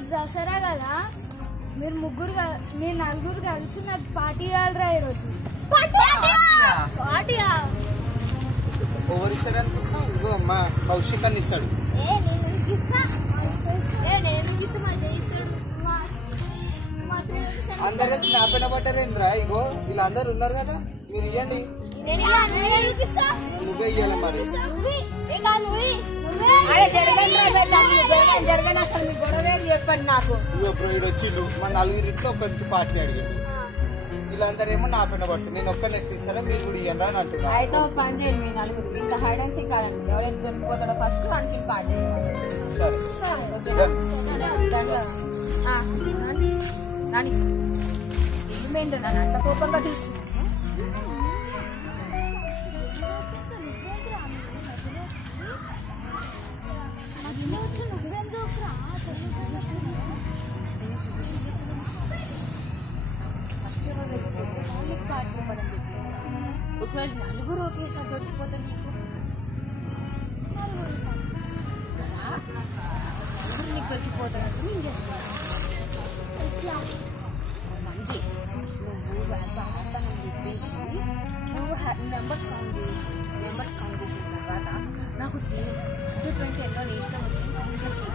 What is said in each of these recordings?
ఈరోజు దసరా కదా, మీరు నలుగురు కలిసి నాకు పార్టీ కావాలరా ఈరోజు. పార్టీ ఎవరు ఇస్తారు అనుకుంటున్నావు? ఇగో మా కౌశిక్ అని ఇస్తాడు. అందరు వచ్చి నా పైన పడ్డారేంద్రా? ఇగో వీళ్ళందరూ ఉన్నారు కదా, మీరు ఇవ్వండి. నువ్వే ఇవ్వాలి మరి. చెప్పండి నాకు. ఇగో బ్రో ఇడు వచ్చిండు, మా నలుగురిట్లో ఒకరికి పార్టీ అడిగాడు. వీళ్ళందరూ ఏమో నా పైన పట్టు, నేను ఒక్కరిని ఎక్కిస్తారా మీరు కూడా ఇవ్వరా అని అంటున్నా. అయితే పని చేయండి, మీ నలుగురు ఇంత హైడ్ అండ్ సీక్ కాదండి. ఎవరైతే దొరికిపోతాడో ఫస్ట్ వానికి పార్టీ. ఏమైందో నన్ను అంత కోపంగా తీసుకుంటా. ఒకరోజు నలుగురు ఒకేసారి దొరికిపోతాం నీకు నీకు దొరికిపోతానంటే నేను చేస్తాను మంచి. నువ్వు బాగుంటానని చెప్పేసి నువ్వు నెంబర్స్ కౌంట్ చేసిన తర్వాత నాకు 20 ఎన్నో ఇష్టం వచ్చింది కౌంట్ చేసి,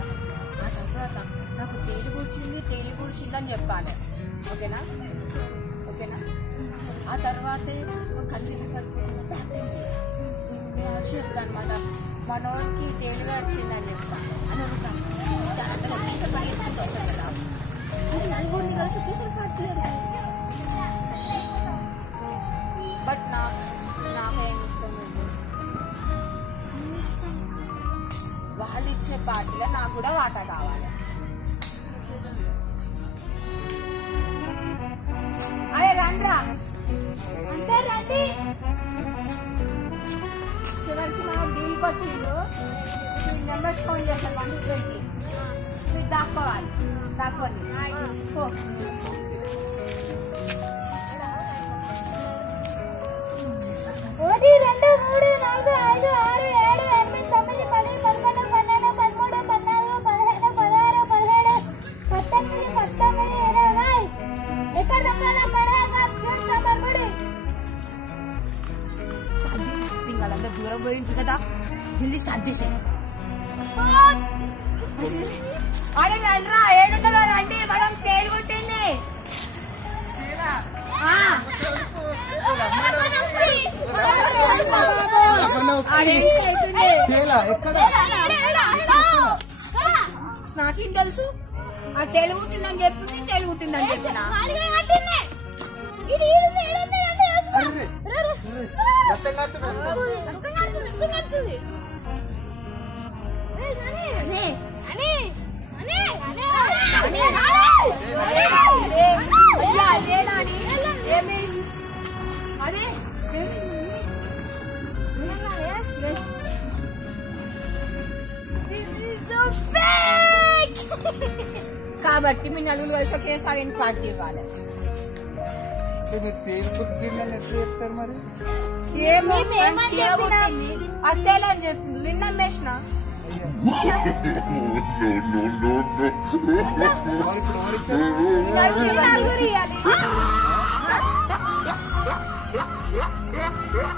ఆ తర్వాత నాకు తేలి కూర్చింది అని చెప్పాలి. ఓకేనా? ఆ తర్వాతే నువ్వు కలిపి ప్రాక్టీస్ చెప్తా అనమాట. మనోడికి తేలిగా వచ్చిందని చెప్తాను అని అడుగుతాను. దాంట్లో కేసులు పడేసుకుంటూ వస్తాను కదా, అది నలుగురిని కలిసి కేసులు పడట్లేదు. బట్ నాకేం ఇష్టం లేదు. వాళ్ళు ఇచ్చే పార్టీలో నాకు కూడా వాటా కావాలి. అరే రండ్రా, అంతే రండి. చివరికి నాకు డీల్ పట్టిండు. నెంబర్స్ ఫోన్ చేస్తాను 120 మీరు దాక్కోండి. 1 2 3 4 5 6 7 8 9 10 11 12 13 14 15 16 17 18 19 20. ఎక్కడ దొంగలా పడేది వాళ్ళందరూ దూరం పోయింది కదా, జల్దీ స్టార్ట్ చేసాను. అరే రండ్రా, 700 రండి, మనం తేలు కొట్టింది. నాకేం తెలుసు? ఆ తేలు కుట్టిందని చెప్పింది, తేలు కుట్టిందని చెప్పిన. కాబట్టి మీ నలుగురు కలిసి ఒకేసారి పార్టీ ఇవ్వాలి. మీరు తేలి కుట్టిందని ఎట్లా చెప్తారు మరి? అత్తేలా అని చెప్పింది, నిన్న అమ్మేసిన. నలుగురు ఇవ్వాలి.